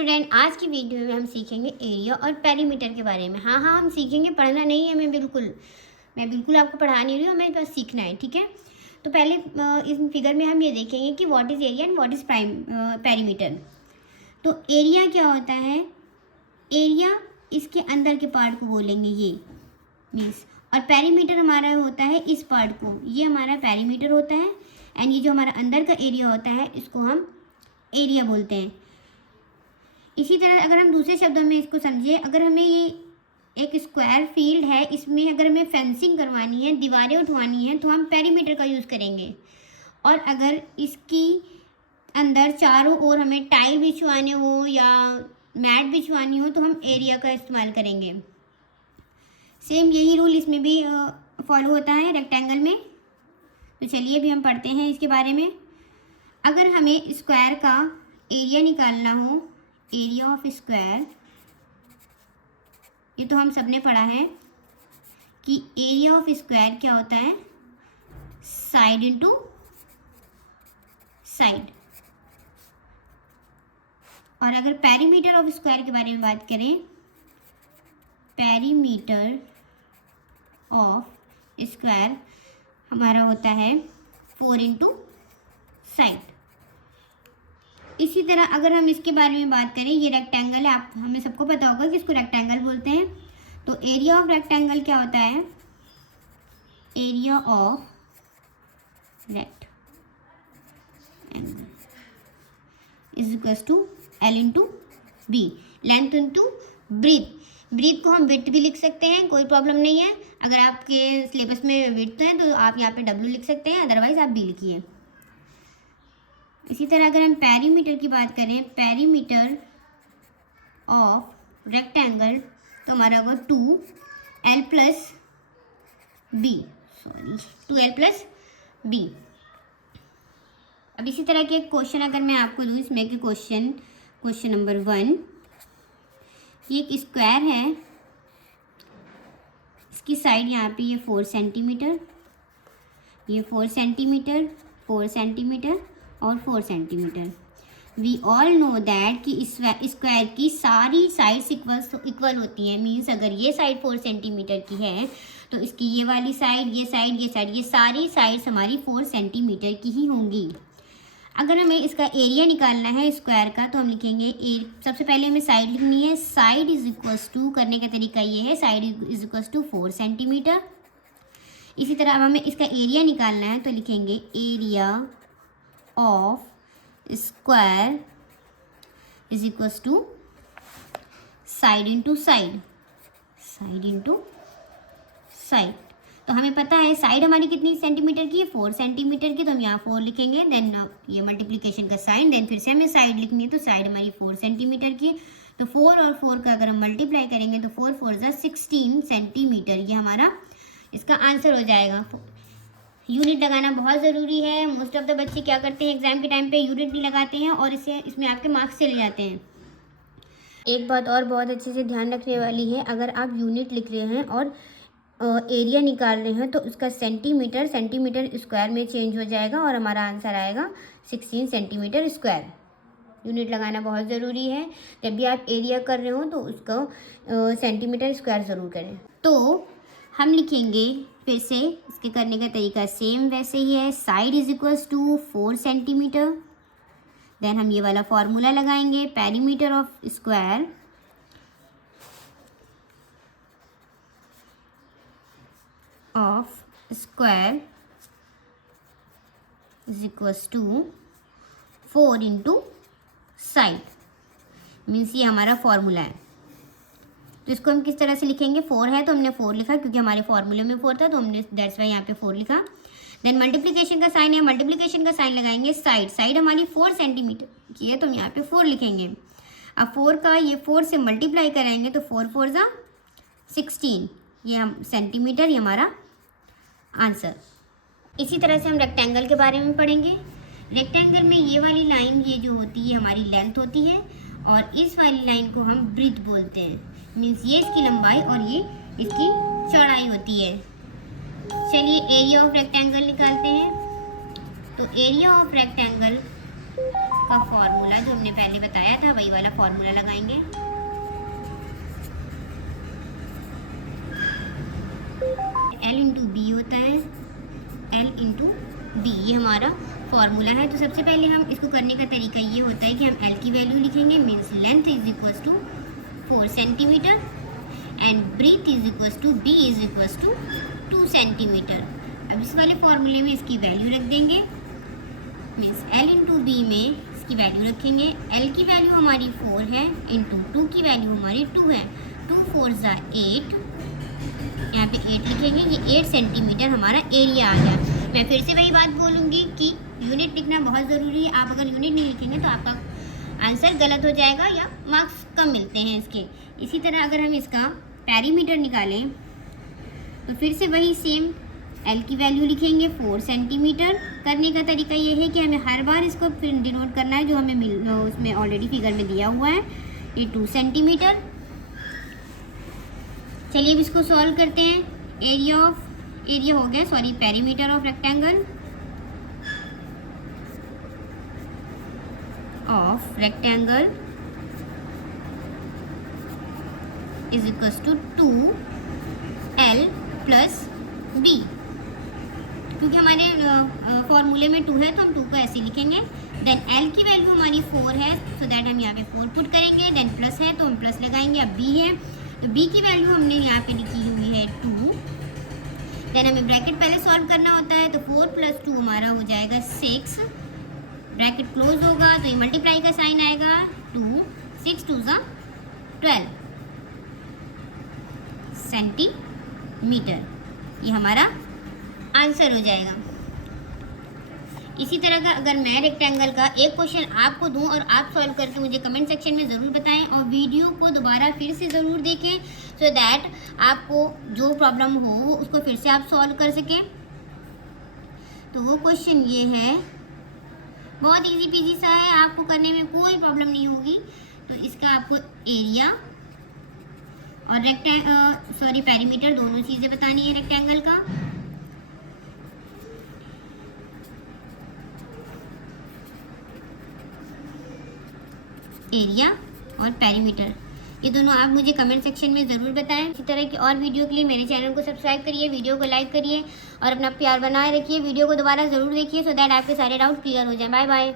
Student, आज की video में हम सीखेंगे एरिया और पेरीमीटर के बारे में। हाँ, हम सीखेंगे, पढ़ना नहीं है। मैं बिल्कुल आपको पढ़ा नहीं रही हूँ, हमें बस सीखना है, ठीक है। तो पहले इस फिगर में हम ये देखेंगे कि what is area and what is perimeter. तो एरिया क्या होता है? एरिया इसके अंदर के पार्ट को बोलेंगे, ये मीन्स। और पेरीमीटर हमारा होता है इस पार्ट को, ये हमारा पेरीमीटर होता है। एंड ये जो हमारा अंदर का एरिया होता है, इसको हम एरिया बोलते हैं। इसी तरह अगर हम दूसरे शब्दों में इसको समझे, अगर हमें ये एक स्क्वायर फील्ड है, इसमें अगर हमें फेंसिंग करवानी है, दीवारें उठवानी है, तो हम पेरीमीटर का यूज़ करेंगे। और अगर इसकी अंदर चारों ओर हमें टाइल बिछवाने हो या मैट बिछवानी हो, तो हम एरिया का इस्तेमाल करेंगे। सेम यही रूल इसमें भी फॉलो होता है रेक्टेंगल में। तो चलिए अभी हम पढ़ते हैं इसके बारे में। अगर हमें स्क्वायर का एरिया निकालना हो, एरिया ऑफ स्क्वायर, ये तो हम सबने पढ़ा है कि एरिया ऑफ स्क्वायर क्या होता है? Side into side. और अगर पेरीमीटर ऑफ स्क्वायर के बारे में बात करें, पेरीमीटर ऑफ स्क्वायर हमारा होता है 4 इंटू साइड। इसी तरह अगर हम इसके बारे में बात करें, ये रेक्टेंगल है, आप हमें सबको पता होगा कि इसको रेक्टेंगल बोलते हैं। तो एरिया ऑफ रेक्टेंगल क्या होता है? Area of rectangle is equals to L into B, length into breadth. Breadth को हम विड्थ भी लिख सकते हैं, कोई प्रॉब्लम नहीं है। अगर आपके सिलेबस में विड्थ है तो आप यहाँ पे W लिख सकते हैं, अदरवाइज आप B लिखिए। इसी तरह अगर हम पेरीमीटर की बात करें, पेरीमीटर ऑफ रेक्टेंगल, तो हमारा होगा 2L प्लस बी। अब इसी तरह के क्वेश्चन अगर मैं आपको दूँ, इसमें के क्वेश्चन नंबर 1, ये एक स्क्वायर है, इसकी साइड यहाँ पे ये 4 सेंटीमीटर, ये 4 सेंटीमीटर, 4 सेंटीमीटर और 4 centimetre. We all know that कि स्क्वायर की सारी साइड्स इक्वल होती हैं। मीन्स अगर ये साइड 4 सेंटीमीटर की है, तो इसकी ये वाली साइड, ये सारी साइड्स हमारी 4 सेंटीमीटर की ही होंगी। अगर हमें इसका एरिया निकालना है स्क्वायर का, तो हम लिखेंगे सबसे पहले हमें साइड लिखनी है। साइड इज इक्वल्स टू, करने का तरीका ये है, side is equals to 4 centimetre. इसी तरह अब हमें इसका एरिया निकालना है, तो लिखेंगे area of square is equals to side into side. तो हमें पता है साइड हमारी कितनी सेंटीमीटर की है? 4 सेंटीमीटर की, तो हम यहाँ 4 लिखेंगे। देन ये मल्टीप्लिकेशन का साइन, देन फिर से हमें साइड लिखनी है, तो साइड हमारी 4 सेंटीमीटर की। तो 4 और 4 का अगर हम मल्टीप्लाई करेंगे, तो 4 4 जा 16 सेंटीमीटर, ये हमारा इसका आंसर हो जाएगा। यूनिट लगाना बहुत ज़रूरी है। मोस्ट ऑफ द बच्चे क्या करते हैं, एग्जाम के टाइम पे यूनिट नहीं लगाते हैं और इसमें आपके मार्क्स चले जाते हैं। एक बात और बहुत अच्छे से ध्यान रखने वाली है, अगर आप यूनिट लिख रहे हैं और एरिया निकाल रहे हैं, तो उसका सेंटीमीटर स्क्वायर में चेंज हो जाएगा और हमारा आंसर आएगा 16 सेंटीमीटर स्क्वायर। यूनिट लगाना बहुत ज़रूरी है। जब भी आप एरिया कर रहे हो तो उसको सेंटीमीटर स्क्वायर ज़रूर करें। तो हम लिखेंगे, फिर से इसके करने का तरीका सेम वैसे ही है। Side is equals to 4 centimetre. Then हम ये वाला फॉर्मूला लगाएंगे, perimeter of square is equals to 4 into side. Means ये हमारा फॉर्मूला है। तो इसको हम किस तरह से लिखेंगे? 4 है तो हमने 4 लिखा, क्योंकि हमारे फॉर्मूले में 4 था, तो हमने दैट्स वाई यहाँ पे 4 लिखा। देन मल्टीप्लिकेशन का साइन है, मल्टीप्लिकेशन का साइन लगाएंगे। साइड हमारी 4 सेंटीमीटर की है, तो हम यहाँ पे 4 लिखेंगे। अब 4 का ये 4 से मल्टीप्लाई कराएंगे, तो 4 4 जा 16, ये हम सेंटीमीटर, ये हमारा आंसर। इसी तरह से हम रेक्टेंगल के बारे में पढ़ेंगे। रेक्टेंगल में ये वाली लाइन, ये जो होती है हमारी लेंथ होती है, और इस वाली लाइन को हम ब्रीथ बोलते हैं। मीन्स ये इसकी लंबाई और ये इसकी चौड़ाई होती है। चलिए एरिया ऑफ रेक्टेंगल निकालते हैं। तो एरिया ऑफ रेक्टेंगल का फॉर्मूला जो हमने पहले बताया था वही वाला फॉर्मूला लगाएंगे। L इंटू बी होता है, L इंटू बी, ये हमारा फॉर्मूला है। तो सबसे पहले हम इसको करने का तरीका ये होता है कि हम L की वैल्यू लिखेंगे, means length is equals to 4 centimetre and breadth is equals to B is equals to 2 centimetre. अब इस वाले फॉर्मूले में इसकी वैल्यू रख देंगे, मीन्स L इंटू बी में इसकी वैल्यू रखेंगे। L की वैल्यू हमारी 4 है, इंटू 2 की वैल्यू हमारी 2 है, 2 4 ज़ा 8, यहाँ पे 8 लिखेंगे, ये 8 सेंटीमीटर हमारा एरिया आ गया। मैं फिर से वही बात बोलूँगी कि यूनिट लिखना बहुत ज़रूरी है। आप अगर यूनिट नहीं लिखेंगे तो आपका आंसर गलत हो जाएगा या मार्क्स कम मिलते हैं इसके। इसी तरह अगर हम इसका पेरीमीटर निकालें तो फिर से वही सेम L की वैल्यू लिखेंगे 4 सेंटीमीटर। करने का तरीका ये है कि हमें हर बार इसको फिर डिनोट करना है जो हमें उसमें ऑलरेडी फिगर में दिया हुआ है, ये 2 सेंटीमीटर। चलिए अब इसको सॉल्व करते हैं। एरिया हो गया, sorry, perimeter of rectangle is equals to 2L plus B। क्योंकि हमारे फॉर्मूले में 2 है तो हम 2 को ऐसे लिखेंगे। देन L की वैल्यू हमारी 4 है, सो दैट हम यहाँ पे 4 पुट करेंगे। देन प्लस है तो हम प्लस लगाएंगे। अब B है तो B की वैल्यू हमने यहाँ पे लिखी हुई है 2। देन हमें ब्रैकेट पहले सॉल्व करना होता है, तो 4 + 2 हमारा हो जाएगा 6, ब्रैकेट क्लोज होगा तो ये मल्टीप्लाई का साइन आएगा, 2 6 2 ज़ा 12 सेंटीमीटर, ये हमारा आंसर हो जाएगा। इसी तरह का अगर मैं रेक्टेंगल का एक क्वेश्चन आपको दूं और आप सॉल्व करके मुझे कमेंट सेक्शन में ज़रूर बताएं और वीडियो को दोबारा फिर से ज़रूर देखें, सो दैट आपको जो प्रॉब्लम हो उसको फिर से आप सॉल्व कर सकें। तो वो क्वेश्चन ये है, बहुत इजी पीजी सा है, आपको करने में कोई प्रॉब्लम नहीं होगी। तो इसका आपको एरिया और पेरीमीटर दोनों चीज़ें बतानी है रेक्टेंगल का। एरिया और पेरीमीटर, ये दोनों आप मुझे कमेंट सेक्शन में ज़रूर बताएं। इसी तरह की और वीडियो के लिए मेरे चैनल को सब्सक्राइब करिए, वीडियो को लाइक करिए और अपना प्यार बनाए रखिए। वीडियो को दोबारा ज़रूर देखिए सो दैट आपके सारे डाउट क्लियर हो जाएं। Bye bye.